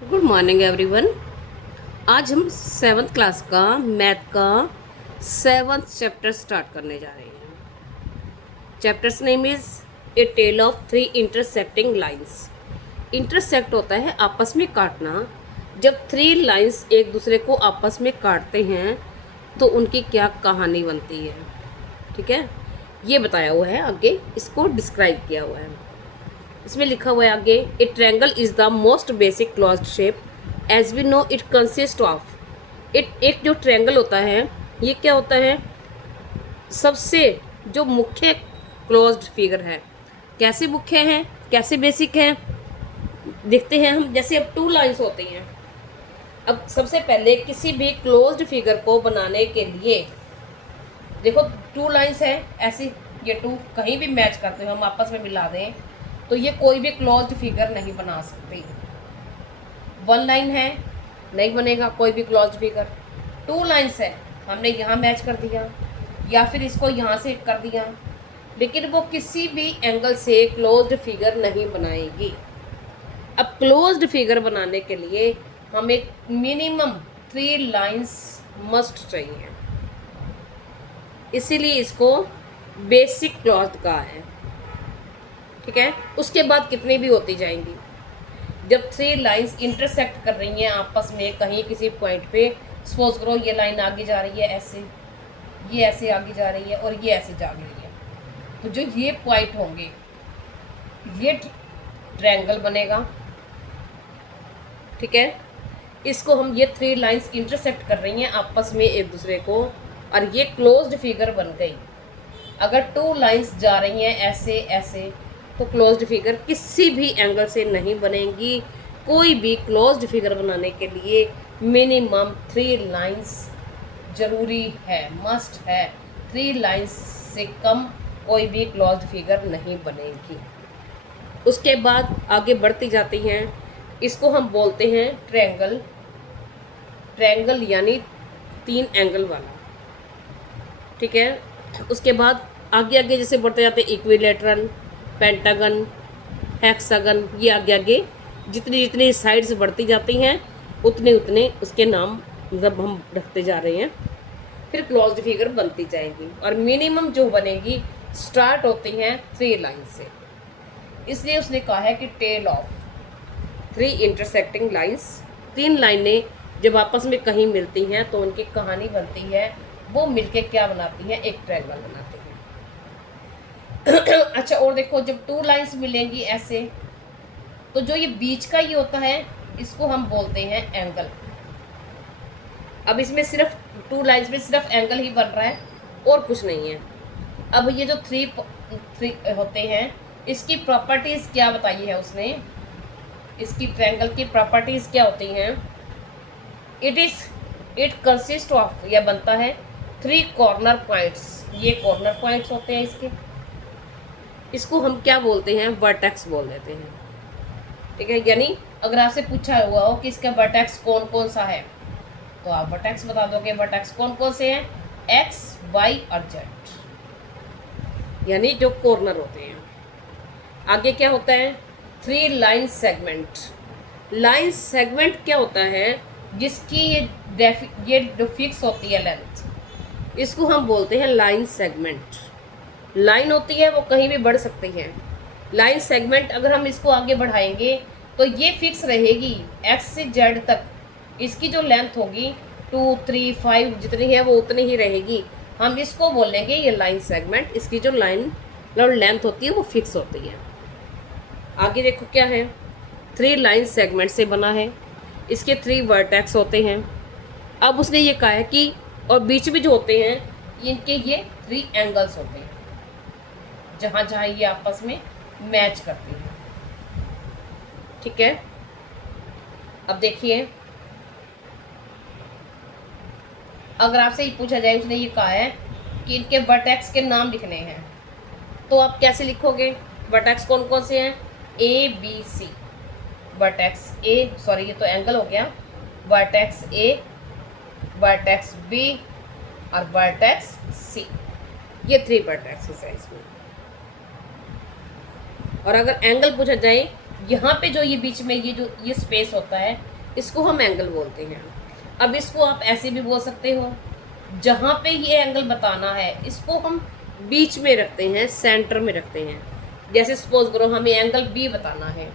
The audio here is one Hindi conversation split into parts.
Good morning everyone. आज हम सेवन्थ क्लास का मैथ का सेवन्थ चैप्टर स्टार्ट करने जा रहे हैं। Chapter's name is a tale of three intersecting lines. Intersect होता है आपस में काटना। जब थ्री लाइंस एक दूसरे को आपस में काटते हैं तो उनकी क्या कहानी बनती है, ठीक है। ये बताया हुआ है, आगे इसको डिस्क्राइब किया हुआ है। इसमें लिखा हुआ है आगे, a triangle is the most basic closed shape as we know it consist of it. एक जो ट्रायंगल होता है ये क्या होता है, सबसे जो मुख्य क्लोज्ड फिगर है। कैसे मुख्य है, कैसे बेसिक है, देखते हैं हम। जैसे अब टू लाइंस होती हैं। अब सबसे पहले किसी भी क्लोज्ड फिगर को बनाने के लिए देखो, टू लाइंस है ऐसी, ये टू कहीं भी मैच करते हो, हम आपस में मिला दें तो ये कोई भी क्लोज्ड फिगर नहीं बना सकती। वन लाइन है, नहीं बनेगा कोई भी क्लोज्ड फिगर। टू लाइंस है, हमने यहाँ मैच कर दिया या फिर इसको यहाँ से कर दिया, लेकिन वो किसी भी एंगल से क्लोज्ड फिगर नहीं बनाएगी। अब क्लोज्ड फिगर बनाने के लिए हमें मिनिमम थ्री लाइंस मस्ट चाहिए, इसीलिए इसको बेसिक क्लोज्ड कहा है, ठीक है। उसके बाद कितनी भी होती जाएंगी। जब थ्री लाइंस इंटरसेक्ट कर रही हैं आपस में कहीं किसी पॉइंट पे, सपोज करो ये लाइन आगे जा रही है ऐसे, ये ऐसे आगे जा रही है और ये ऐसे जा रही है, तो जो ये पॉइंट होंगे ये ट्रायंगल बनेगा, ठीक है। इसको हम, ये थ्री लाइंस इंटरसेक्ट कर रही हैं आपस में एक दूसरे को और ये क्लोज्ड फिगर बन गई। अगर टू लाइंस जा रही हैं ऐसे ऐसे तो क्लोज्ड फिगर किसी भी एंगल से नहीं बनेगी। कोई भी क्लोज्ड फिगर बनाने के लिए मिनिमम थ्री लाइंस जरूरी है, मस्ट है। थ्री लाइंस से कम कोई भी क्लोज्ड फिगर नहीं बनेगी। उसके बाद आगे बढ़ती जाती हैं, इसको हम बोलते हैं ट्रायंगल। ट्रायंगल यानी तीन एंगल वाला, ठीक है। उसके बाद आगे आगे जैसे बढ़ते जाते हैं, इक्विलेटरल, पेंटागन, हेक्सागन, ये आगे आगे जितनी जितनी साइड्स बढ़ती जाती हैं उतने उतने उसके नाम मतलब हम रखते जा रहे हैं। फिर क्लोज्ड फिगर बनती जाएगी और मिनिमम जो बनेगी स्टार्ट होती हैं थ्री लाइन से। इसलिए उसने कहा है कि tale of three intersecting lines. तीन लाइनें जब आपस में कहीं मिलती हैं तो उनकी कहानी बनती है, वो मिलके क्या बनाती हैं, एक ट्रायंगल बनाती हैं। अच्छा, और देखो, जब टू लाइंस मिलेंगी ऐसे तो जो ये बीच का ये होता है इसको हम बोलते हैं एंगल। अब इसमें सिर्फ टू लाइंस में सिर्फ एंगल ही बन रहा है और कुछ नहीं है। अब ये जो थ्री होते हैं इसकी प्रॉपर्टीज क्या बताई है उसने, इसकी ट्रायंगल की प्रॉपर्टीज क्या होती हैं। इट कंसिस्ट ऑफ, यह बनता है थ्री कॉर्नर पॉइंट्स। ये कॉर्नर पॉइंट्स होते हैं इसके, इसको हम क्या बोलते हैं, वर्टेक्स बोल देते हैं, ठीक है। यानी अगर आपसे पूछा हुआ हो कि इसका वर्टेक्स कौन कौन सा है तो आप वर्टेक्स बता दोगे। वर्टेक्स कौन कौन से हैं, एक्स, वाई और जेड, यानी जो कॉर्नर होते हैं। आगे क्या होता है, three line segment. Line segment क्या होता है, जिसकी ये जो फिक्स होती है लेंथ, इसको हम बोलते हैं लाइन सेगमेंट। लाइन होती है वो कहीं भी बढ़ सकती है। लाइन सेगमेंट अगर हम इसको आगे बढ़ाएंगे तो ये फिक्स रहेगी एक्स से जेड तक। इसकी जो लेंथ होगी 2, 3, 5 जितनी है वो उतनी ही रहेगी। हम इसको बोलेंगे ये लाइन सेगमेंट। इसकी जो लाइन और लेंथ होती है वो फिक्स होती है। आगे देखो क्या है, थ्री लाइन सेगमेंट से बना है, इसके थ्री वर्टेक्स होते हैं। अब उसने ये कहा है कि और बीच में जो होते हैं इनके ये थ्री एंगल्स होते हैं, जहाँ जहाँ ये आपस में मैच करती हैं, ठीक है। अब देखिए, अगर आपसे ये पूछा जाए, उसने ये कहा है कि इनके वर्टेक्स के नाम लिखने हैं तो आप कैसे लिखोगे। वर्टेक्स कौन कौन से हैं, A B C. Vertex A, sorry ये तो एंगल हो गया, वर्टेक्स ए, वर्टेक्स बी और वर्टेक्स सी, ये थ्री वर्टेक्सेस है इसमें। और अगर एंगल पूछा जाए यहाँ पे जो ये बीच में ये स्पेस होता है, इसको हम एंगल बोलते हैं। अब इसको आप ऐसे भी बोल सकते हो, जहाँ पे ये एंगल बताना है इसको हम बीच में रखते हैं, सेंटर में रखते हैं। जैसे सपोज करो हमें एंगल बी बताना है,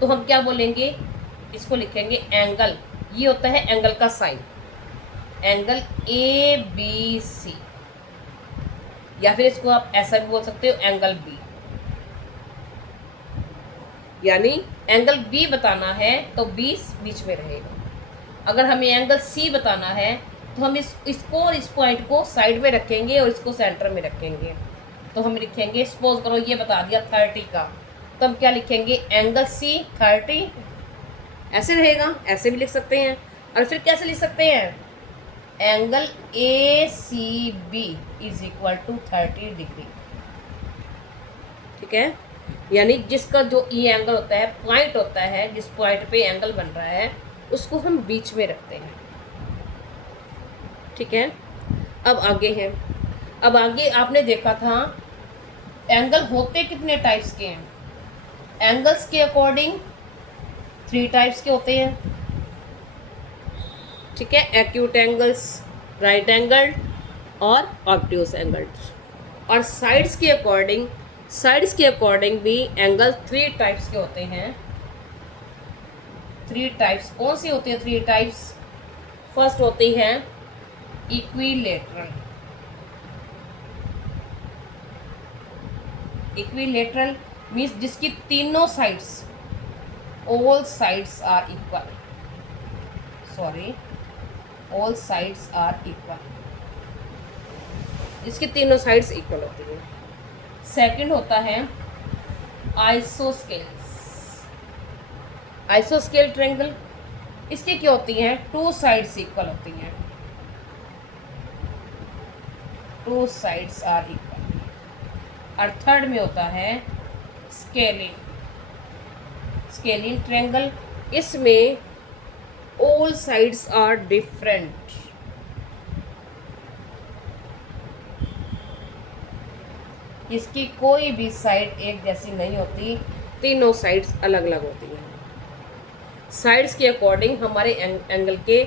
तो हम क्या बोलेंगे, इसको लिखेंगे एंगल, ये होता है एंगल का sign, angle A B C, या फिर इसको आप ऐसा भी बोल सकते हो एंगल बी। यानी एंगल बी बताना है तो बी बीच में रहेगा। अगर हमें एंगल सी बताना है तो हम इसको और इस पॉइंट को साइड में रखेंगे और इसको सेंटर में रखेंगे। तो हम लिखेंगे, सपोज करो ये बता दिया 30 का, तो हम क्या लिखेंगे, एंगल सी 30, ऐसे रहेगा। ऐसे भी लिख सकते हैं। और फिर कैसे लिख सकते हैं, angle A C B is equal to 30 degree. ठीक है, यानी जिसका जो ये एंगल होता है, पॉइंट होता है, जिस पॉइंट पे एंगल बन रहा है उसको हम बीच में रखते हैं। ठीक है, अब आगे है। अब आगे आपने देखा था एंगल होते कितने टाइप्स के हैं। एंगल्स के अकॉर्डिंग 3 टाइप्स के होते हैं। ठीक है, एक्यूट एंगल्स, राइट एंगल और ऑब्ट्यूज एंगल्स। और साइड्स के अकॉर्डिंग भी एंगल 3 टाइप्स के होते हैं। 3 टाइप्स कौन सी होती है, 3 टाइप्स। फर्स्ट होती है इक्विलेटरल। इक्विलेटरल मीन्स जिसकी तीनों sides, all sides are equal, all sides are equal, जिसकी तीनों साइड्स इक्वल होती है। सेकंड होता है आइसोस्केल्स। आइसोस्केल ट्रायंगल, इसकी क्या होती हैं, 2 साइड्स इक्वल होती हैं, 2 साइड्स आर इक्वल। और थर्ड में होता है स्केलिन ट्रायंगल, इसमें ऑल साइड्स आर डिफरेंट। इसकी कोई भी साइड एक जैसी नहीं होती, तीनों साइड्स अलग अलग होती हैं। साइड्स के अकॉर्डिंग हमारे एंगल के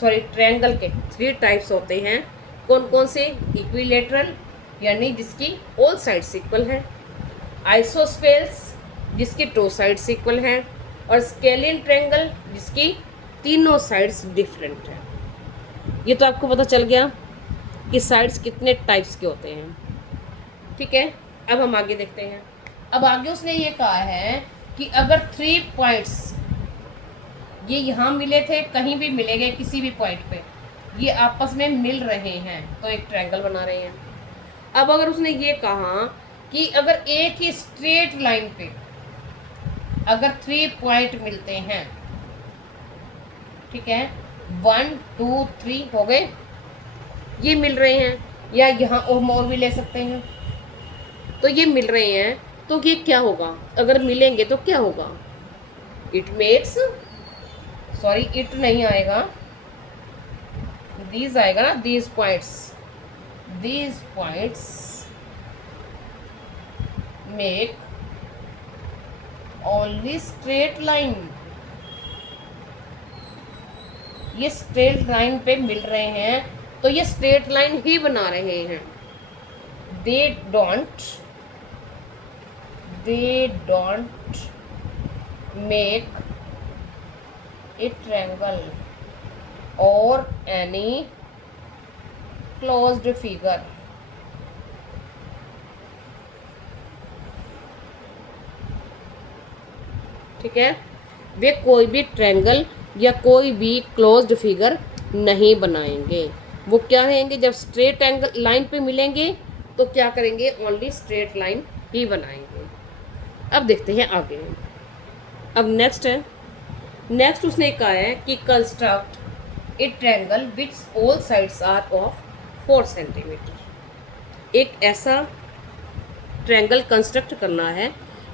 ट्रायंगल के 3 टाइप्स होते हैं। कौन कौन से, इक्विलेटरल यानी जिसकी ऑल साइड्स इक्वल है, आइसोस्केल्स जिसकी 2 साइड्स इक्वल हैं, और स्केलिन ट्रायंगल जिसकी तीनों साइड्स डिफरेंट है। ये तो आपको पता चल गया कि साइड्स कितने टाइप्स के होते हैं। ठीक है, अब हम आगे देखते हैं। अब आगे उसने ये कहा है कि अगर 3 पॉइंट्स ये यहाँ मिले थे, कहीं भी मिलेंगे किसी भी पॉइंट पे, ये आपस में मिल रहे हैं तो एक ट्रायंगल बना रहे हैं। अब अगर उसने ये कहा कि अगर एक ही स्ट्रेट लाइन पे अगर 3 पॉइंट मिलते हैं, ठीक है, 1 2 3 हो गए, ये मिल रहे हैं, या यहाँ और भी ले सकते हैं, तो ये मिल रहे हैं, तो ये क्या होगा, अगर मिलेंगे तो क्या होगा, इट मेक्स, इट नहीं आएगा, दीज आएगा ना, these points make only straight line. ये स्ट्रेट लाइन पे मिल रहे हैं तो ये स्ट्रेट लाइन ही बना रहे हैं। They don't make a triangle और एनी क्लोज्ड फिगर। ठीक है, वे कोई भी ट्रायंगल या कोई भी क्लोज्ड फिगर नहीं बनाएंगे। वो क्या रहेंगे, जब स्ट्रेट एंगल लाइन पे मिलेंगे तो क्या करेंगे, ओनली स्ट्रेट लाइन ही बनाएंगे। अब देखते हैं आगे। अब नेक्स्ट उसने कहा है कि construct a triangle which all sides are of 4 centimetre. एक ऐसा ट्रायंगल कंस्ट्रक्ट करना है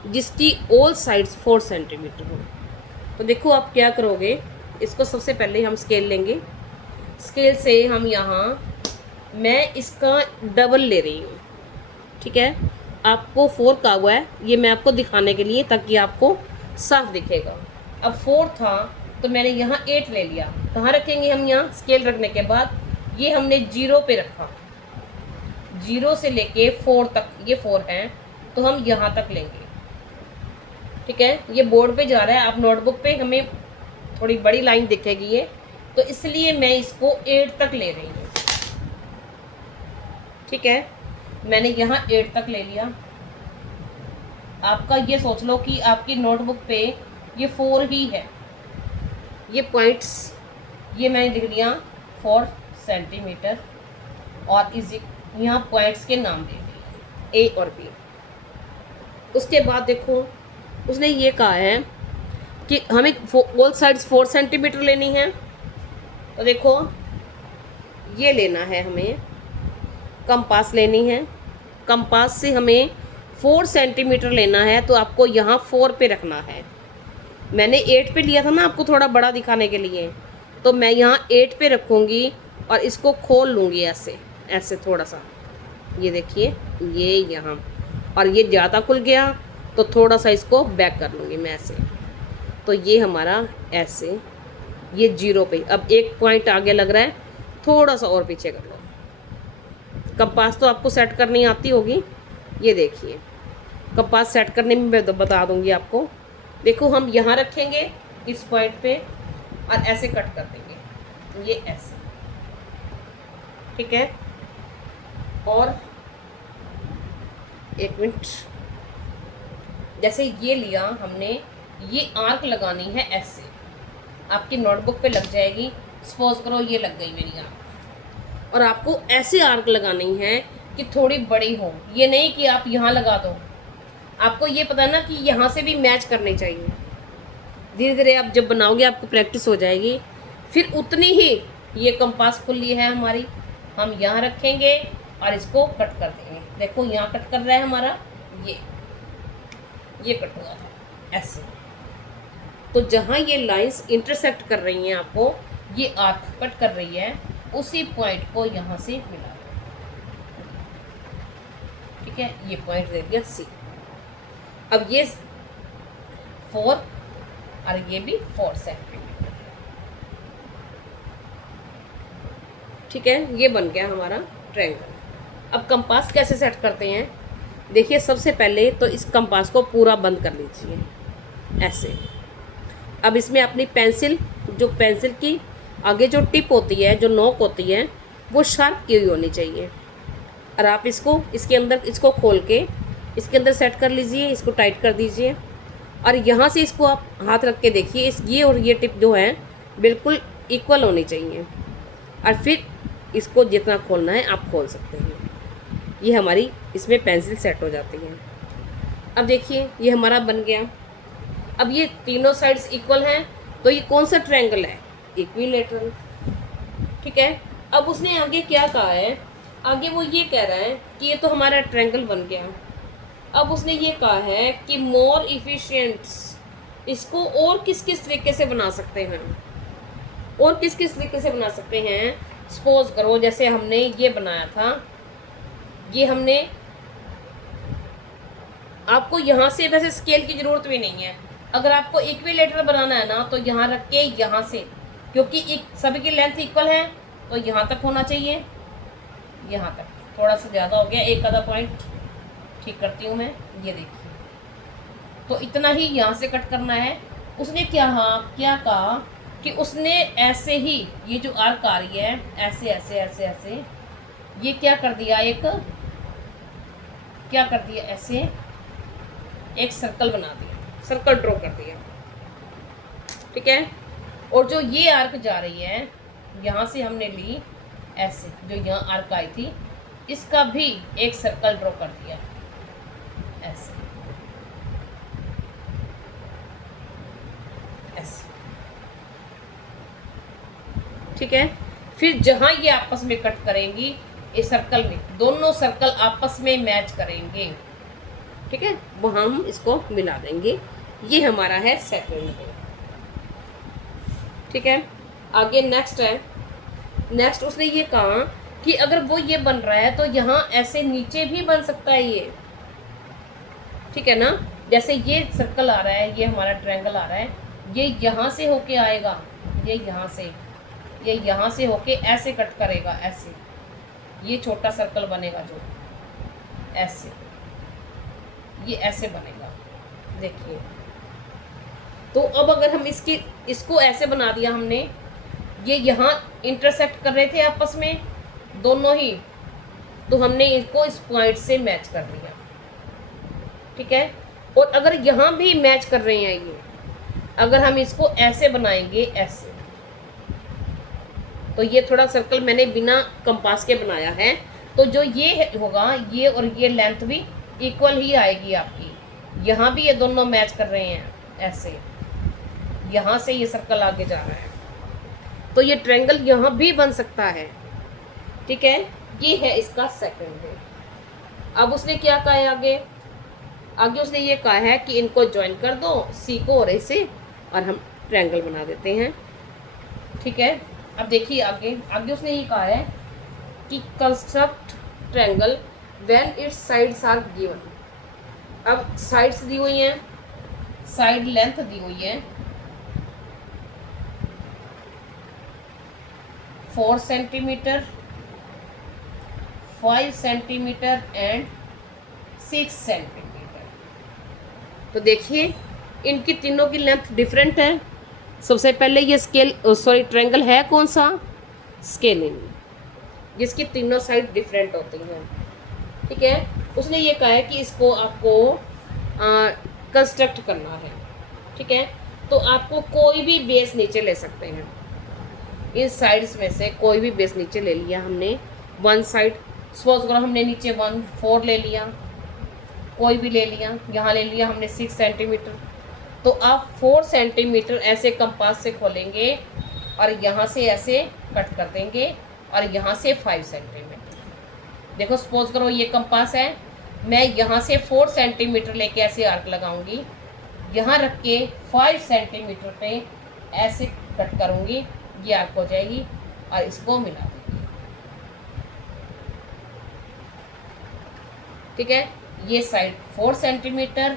जिसकी ऑल साइड्स 4 सेंटीमीटर हो। तो देखो आप क्या करोगे, इसको सबसे पहले हम स्केल लेंगे। स्केल से हम यहाँ, मैं इसका डबल ले रही हूँ, ठीक है, आपको 4 कहा हुआ है, ये मैं आपको दिखाने के लिए ताकि आपको साफ दिखेगा। अब 4 था तो मैंने यहाँ 8 ले लिया। कहाँ रखेंगे हम? यहाँ स्केल रखने के बाद ये हमने 0 पे रखा, 0 से लेके 4 तक, ये 4 है तो हम यहाँ तक लेंगे। ठीक है, ये बोर्ड पे जा रहा है, आप नोटबुक पे हमें थोड़ी बड़ी लाइन दिखेगी ये, तो इसलिए मैं इसको 8 तक ले रही हूँ। ठीक है, मैंने यहाँ 8 तक ले लिया। आपका ये सोच लो कि आपकी नोटबुक पे ये 4 ही है। ये पॉइंट्स ये मैंने लिख लिया 4 सेंटीमीटर, और इसी यहाँ पॉइंट्स के नाम दे दिए ए और बी। उसके बाद देखो उसने ये कहा है कि हमें बोथ साइड्स 4 सेंटीमीटर लेनी है। तो देखो ये लेना है, हमें कंपास लेनी है। कंपास से हमें 4 सेंटीमीटर लेना है, तो आपको यहाँ 4 पे रखना है। मैंने 8 पे लिया था ना आपको थोड़ा बड़ा दिखाने के लिए, तो मैं यहाँ 8 पे रखूँगी और इसको खोल लूँगी ऐसे ऐसे थोड़ा सा। ये देखिए ये यहाँ, और ये ज़्यादा खुल गया तो थोड़ा सा इसको बैक कर लूँगी मैं ऐसे। तो ये हमारा ऐसे, ये 0 पे। अब एक पॉइंट आगे लग रहा है, थोड़ा सा और पीछे कर लो। कंपास तो आपको सेट करनी आती होगी, ये देखिए कंपास सेट करने में मैं बता दूंगी आपको। देखो हम यहाँ रखेंगे इस पॉइंट पे और ऐसे कट कर देंगे, ये ऐसे। ठीक है, और एक मिनट, जैसे ये लिया हमने, ये आर्क लगानी है ऐसे, आपकी नोटबुक पे लग जाएगी। सपोज करो ये लग गई मेरी आर्क, और आपको ऐसे आर्क लगानी है कि थोड़ी बड़ी हो, ये नहीं कि आप यहाँ लगा दो। आपको ये पता है ना कि यहाँ से भी मैच करनी चाहिए। धीरे धीरे आप जब बनाओगे आपको प्रैक्टिस हो जाएगी। फिर उतनी ही ये कंपास खुली है हमारी, हम यहाँ रखेंगे और इसको कट कर देंगे। देखो यहाँ कट कर रहा है हमारा, ये कट हुआ था ऐसे। तो जहाँ ये लाइंस इंटरसेक्ट कर रही हैं, आपको ये आर्क कट कर रही है, उसी पॉइंट को यहाँ से मिला दो। ठीक है, ये पॉइंट दे दिया सी। अब ये 4 और ये भी 4 सेंटीमीटर। ठीक है, ये बन गया हमारा ट्रायंगल। अब कंपास कैसे सेट करते हैं? देखिए सबसे पहले तो इस कंपास को पूरा बंद कर लीजिए ऐसे। अब इसमें अपनी पेंसिल, जो पेंसिल की आगे जो टिप होती है, जो नोक होती है, वो शार्प की हुई होनी चाहिए। और आप इसको इसके अंदर इसको खोल के इसके अंदर सेट कर लीजिए, इसको टाइट कर दीजिए। और यहाँ से इसको आप हाथ रख के देखिए, इस ये और ये टिप जो है बिल्कुल इक्वल होनी चाहिए। और फिर इसको जितना खोलना है आप खोल सकते हैं। ये हमारी इसमें पेंसिल सेट हो जाती है। अब देखिए ये हमारा बन गया। अब ये तीनों साइड्स इक्वल हैं, तो ये कौन सा ट्रायंगल है? इक्विलेटरल। ठीक है, अब उसने आगे क्या कहा है? आगे वो ये कह रहा है कि ये तो हमारा ट्रायंगल बन गया। अब उसने ये कहा है कि मोर इफिशिएंट्स, इसको और किस किस तरीके से बना सकते हैं, और किस किस तरीके से बना सकते हैं। सपोज करो जैसे हमने ये बनाया था, ये हमने, आपको यहाँ से वैसे स्केल की ज़रूरत भी नहीं है। अगर आपको इक्विलेटरल बनाना है ना, तो यहाँ रख के यहाँ से, क्योंकि एक सभी की लेंथ इक्वल है, तो यहाँ तक होना चाहिए। यहाँ तक थोड़ा सा ज़्यादा हो गया, एक आधा पॉइंट ठीक करती हूँ मैं। ये देखिए, तो इतना ही यहाँ से कट करना है। उसने क्या कहा कि उसने ऐसे ही ये जो आर्क आ रही है ऐसे ऐसे ऐसे ऐसे, ये क्या कर दिया, ऐसे एक सर्कल बना दिया, सर्कल ड्रॉ कर दिया। ठीक है, और जो ये आर्क जा रही है यहाँ से हमने ली ऐसे, जो यहाँ आर्क आई थी, इसका भी एक सर्कल ड्रॉ कर दिया ऐसे ऐसे। ठीक है, फिर जहाँ ये आपस में कट करेंगी, इस सर्कल में दोनों सर्कल आपस में मैच करेंगे। ठीक है, वो हम इसको मिला देंगे। ये हमारा है सेकंड। ठीक है, आगे नेक्स्ट है। नेक्स्ट उसने ये कहा कि अगर वो ये बन रहा है तो यहाँ ऐसे नीचे भी बन सकता है ये। ठीक है ना। जैसे ये सर्कल आ रहा है, ये हमारा ट्रायंगल आ रहा है, ये यहाँ से होके आएगा, ये यहाँ से होके ऐसे कट करेगा, ऐसे ये छोटा सर्कल बनेगा जो ऐसे, ये ऐसे बनेगा, देखिए। तो अब अगर हम इसको ऐसे बना दिया हमने, ये यहाँ इंटरसेक्ट कर रहे थे आपस में दोनों ही, तो हमने इसको इस पॉइंट से मैच कर दिया, ठीक है। और अगर यहाँ भी मैच कर रहे हैं ये, अगर हम इसको ऐसे बनाएंगे ऐसे, तो ये थोड़ा सर्कल मैंने बिना कंपास के बनाया है, तो जो ये होगा, ये और ये लेंथ भी इक्वल ही आएगी आपकी। यहाँ भी ये दोनों मैच कर रहे हैं ऐसे, यहाँ से ये सर्कल आगे जा रहा है, तो ये ट्रायंगल यहाँ भी बन सकता है, ठीक है। ये है इसका सेकंड है। अब उसने क्या कहा है आगे उसने ये कहा है कि इनको ज्वाइन कर दो, सी को और ऐसे, और हम ट्रायंगल बना देते हैं, ठीक है। अब देखिए आगे उसने ये कहा है कि construct triangle when its sides are given. अब साइड्स दी हुई हैं, साइड लेंथ दी हुई है 4 सेंटीमीटर, 5 सेंटीमीटर एंड 6 सेंटीमीटर। तो देखिए इनकी तीनों की लेंथ डिफरेंट है। सबसे पहले ये ट्रायंगल है कौन सा, स्केलिंग, जिसकी तीनों साइड डिफरेंट होती हैं, ठीक है। उसने ये कहा है कि इसको आपको कंस्ट्रक्ट करना है, ठीक है। तो आपको कोई भी बेस नीचे ले सकते हैं, इन साइड्स में से कोई भी बेस नीचे ले लिया हमने। वन साइड सपोज करो हमने नीचे 1 4 ले लिया, कोई भी ले लिया, यहाँ ले लिया हमने 6 सेंटीमीटर, तो आप 4 सेंटीमीटर ऐसे कंपास से खोलेंगे और यहाँ से ऐसे कट कर देंगे, और यहाँ से 5 सेंटीमीटर। देखो सपोज करो ये कंपास है, मैं यहाँ से 4 सेंटीमीटर लेके ऐसे आर्क लगाऊंगी, यहाँ रख के 5 सेंटीमीटर पे ऐसे कट करूँगी, ये आर्क हो जाएगी, और इसको मिला देंगे, ठीक है। ये साइड 4 सेंटीमीटर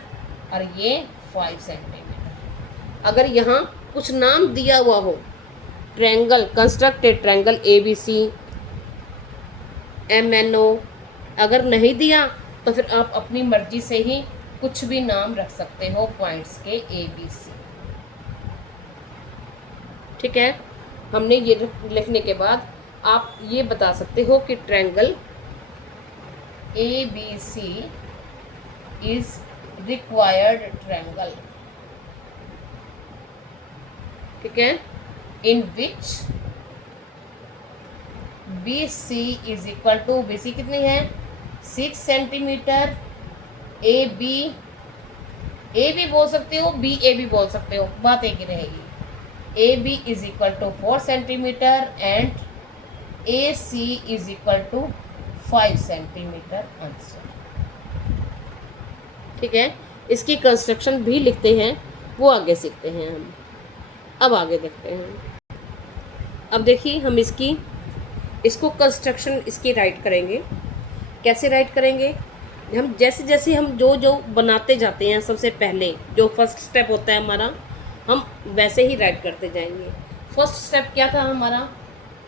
और ये 5 सेंटीमीटर। अगर यहाँ कुछ नाम दिया हुआ हो, triangle, construct a triangle ABC MNO, अगर नहीं दिया तो फिर आप अपनी मर्जी से ही कुछ भी नाम रख सकते हो पॉइंट्स के ABC, ठीक है। हमने ये लिखने के बाद आप ये बता सकते हो कि triangle ABC is required triangle, ठीक है, in which BC is equal to, BC कितनी है 6 सेंटीमीटर, AB बोल सकते हो, BA भी बोल सकते हो, बात एक ही रहेगी। AB is equal to 4 centimetre and AC is equal to 5 centimetre answer, ठीक है। इसकी कंस्ट्रक्शन भी लिखते हैं, वो आगे सीखते हैं हम। अब आगे देखते हैं। अब देखिए हम इसको कंस्ट्रक्शन इसकी राइट करेंगे। कैसे राइट करेंगे, हम जैसे जैसे हम जो बनाते जाते हैं, सबसे पहले जो फर्स्ट स्टेप होता है हमारा, हम वैसे ही राइट करते जाएंगे। फर्स्ट स्टेप क्या था हमारा,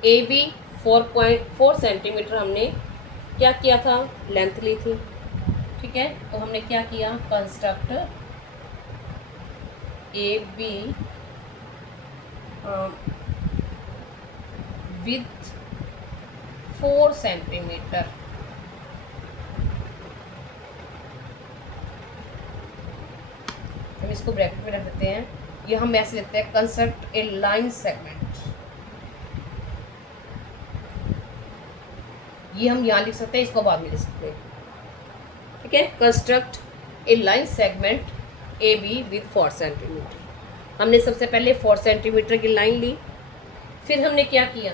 AB 4.4 सेंटीमीटर हमने क्या किया था, लेंथ ली थी, ठीक है। तो हमने क्या किया, कंस्ट्रक्ट AB विथ 4 सेंटीमीटर, हम इसको ब्रैकेट में रख देते हैं। ये हम ऐसे लिखते हैं, कंस्ट्रक्ट ए लाइन सेगमेंट, ये हम यहाँ लिख सकते हैं, इसको बाद में लिख सकते हैं, ठीक है। Construct A line segment AB with 4 centimetre. हमने सबसे पहले 4 सेंटीमीटर की लाइन ली, फिर हमने क्या किया,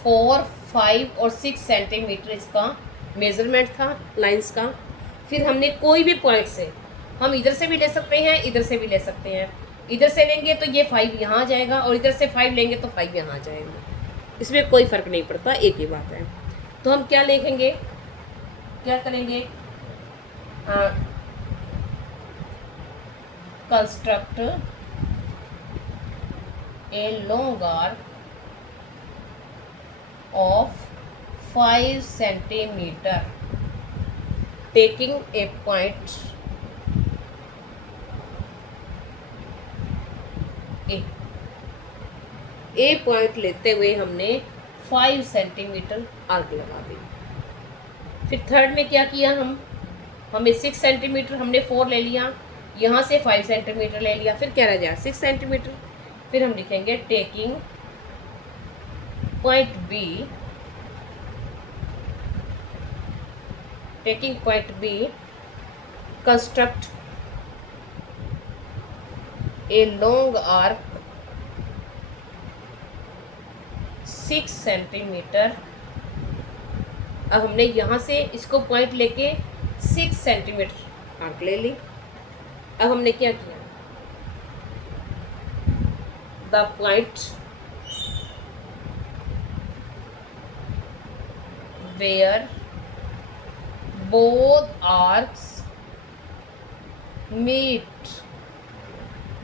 4, 5 और 6 सेंटीमीटर इसका मेजरमेंट था लाइंस का। फिर हमने कोई भी पॉइंट से, हम इधर से भी ले सकते हैं, इधर से भी ले सकते हैं। इधर से लेंगे तो ये 5 यहाँ आ जाएगा, और इधर से 5 लेंगे तो 5 यहाँ आ जाएगा, इसमें कोई फ़र्क नहीं पड़ता, एक ही बात है। तो हम क्या लिखेंगे, क्या करेंगे, construct a long arc of 5 centimetre taking a point A point लेते हुए हमने 5 सेंटीमीटर आर्क लगा दी। फिर थर्ड में क्या किया हमें 6 सेंटीमीटर, हमने 4 ले लिया, यहाँ से 5 सेंटीमीटर ले लिया, फिर क्या रह गया 6 सेंटीमीटर। फिर हम लिखेंगे taking point B, taking point B, construct a long arc 6 centimetre. अब हमने यहाँ से इसको पॉइंट लेके 6 सेंटीमीटर आर्क ले ली। अब हमने क्या किया, the point where both arcs meet,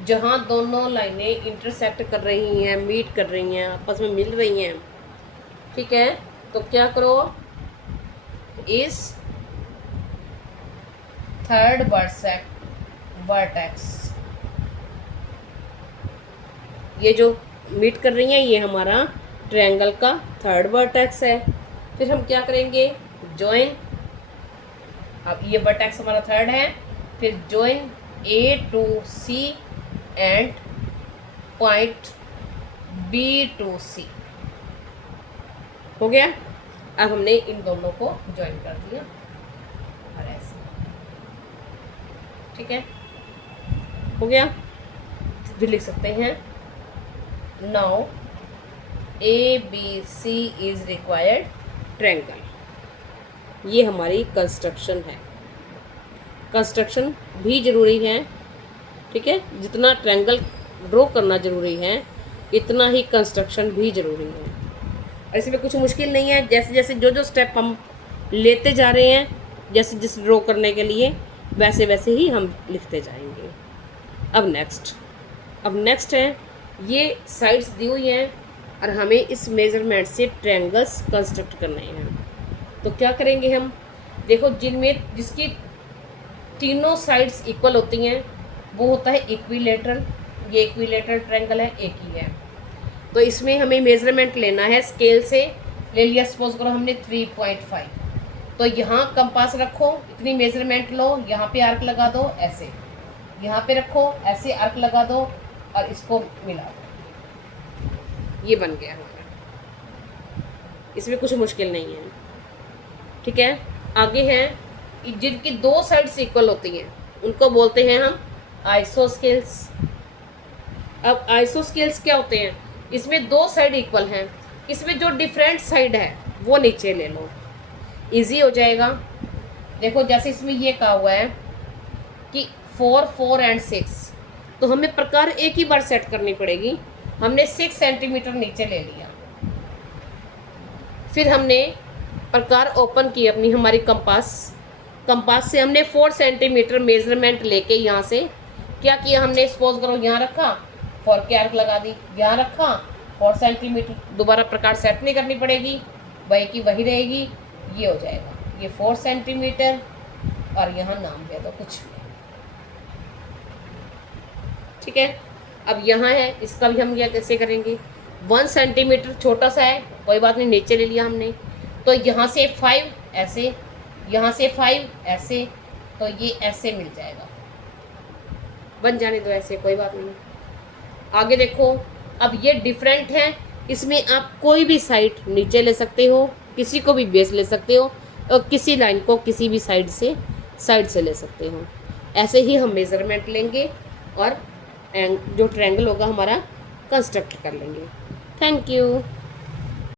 जहाँ दोनों लाइनें इंटरसेक्ट कर रही हैं, मीट कर रही हैं, आपस में मिल रही हैं, ठीक है। तो क्या करो, इस थर्ड वर्टेक्स, ये जो मीट कर रही हैं ये हमारा ट्रायंगल का थर्ड वर्टेक्स है। फिर हम क्या करेंगे, जॉइन, अब ये वर्टेक्स हमारा थर्ड है, फिर join A to C and point B to C, हो गया। अब हमने इन दोनों को ज्वाइन कर दिया और ऐसे, ठीक है, हो गया। फिर लिख सकते हैं now ABC is required triangle. ये हमारी कंस्ट्रक्शन है। कंस्ट्रक्शन भी ज़रूरी है, ठीक है, जितना ट्रायंगल ड्रॉ करना ज़रूरी है इतना ही कंस्ट्रक्शन भी ज़रूरी है। और इसमें कुछ मुश्किल नहीं है, जैसे जैसे जो स्टेप हम लेते जा रहे हैं, जैसे जिस ड्रॉ करने के लिए वैसे वैसे ही हम लिखते जाएंगे। अब नेक्स्ट है, ये साइड्स दी हुई हैं और हमें इस मेज़रमेंट से ट्रायंगल्स कंस्ट्रक्ट करने हैं। तो क्या करेंगे हम, देखो जिसकी तीनों साइड्स इक्वल होती हैं वो होता है इक्विलेटरल। ये इक्विलेटरल ट्रायंगल है, एक ही है। तो इसमें हमें मेजरमेंट लेना है, स्केल से ले लिया, सपोज करो हमने 3.5, तो यहाँ कंपास रखो, इतनी मेजरमेंट लो, यहाँ पे आर्क लगा दो, ऐसे यहाँ पे रखो, ऐसे आर्क लगा दो और इसको मिला दो, ये बन गया हमारा। इसमें कुछ मुश्किल नहीं है, ठीक है। आगे हैं जिनकी दो साइड्स इक्वल होती हैं उनको बोलते हैं हम आइसोस्केल्स। अब आइसोस्केल्स क्या होते हैं, इसमें दो साइड इक्वल हैं, इसमें जो डिफरेंट साइड है वो नीचे ले लो, इजी हो जाएगा। देखो जैसे इसमें ये कहा हुआ है कि 4, 4 एंड 6, तो हमें प्रकार एक ही बार सेट करनी पड़ेगी। हमने 6 सेंटीमीटर नीचे ले लिया, फिर हमने प्रकार ओपन की अपनी हमारी कंपास से हमने 4 सेंटीमीटर मेजरमेंट लेके यहाँ से क्या किया, हमने सपोज करो यहाँ रखा, 4 की आर्क लगा दी, यहाँ रखा 4 सेंटीमीटर, दोबारा प्रकार सेट नहीं करनी पड़ेगी, वही की वही रहेगी, ये हो जाएगा ये 4 सेंटीमीटर और यहाँ नाम दे दो कुछ भी, ठीक है। अब यहाँ है, इसका भी हम यह कैसे करेंगे, 1 सेंटीमीटर छोटा सा है, कोई बात नहीं, नीचे ले लिया हमने, तो यहाँ से 5 ऐसे, यहाँ से 5 ऐसे, तो ये ऐसे मिल जाएगा, बन जाने दो ऐसे, कोई बात नहीं। आगे देखो, अब ये डिफरेंट है, इसमें आप कोई भी साइड नीचे ले सकते हो, किसी को भी बेस ले सकते हो और किसी लाइन को किसी भी साइड से ले सकते हो। ऐसे ही हम मेज़रमेंट लेंगे और जो ट्रायंगल होगा हमारा कंस्ट्रक्ट कर लेंगे। Thank you.